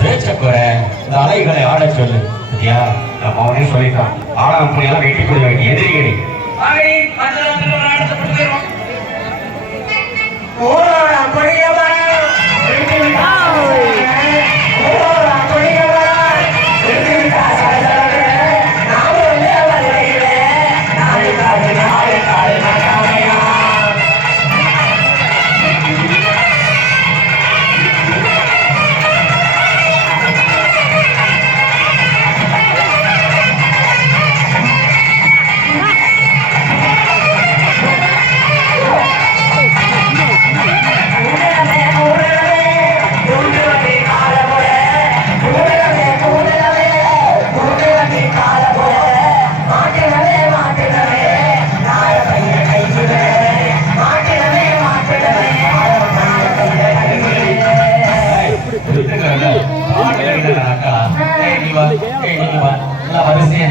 பேச்சக்குறை இந்த அலைகளை ஆட சொல்லு. ஐயா நம்ம அவனே சொல்லிட்டான். ஆடம் புள்ளியெல்லாம் வெட்டி கொள்ள வேண்டிய எதிரிகளை வரிசையா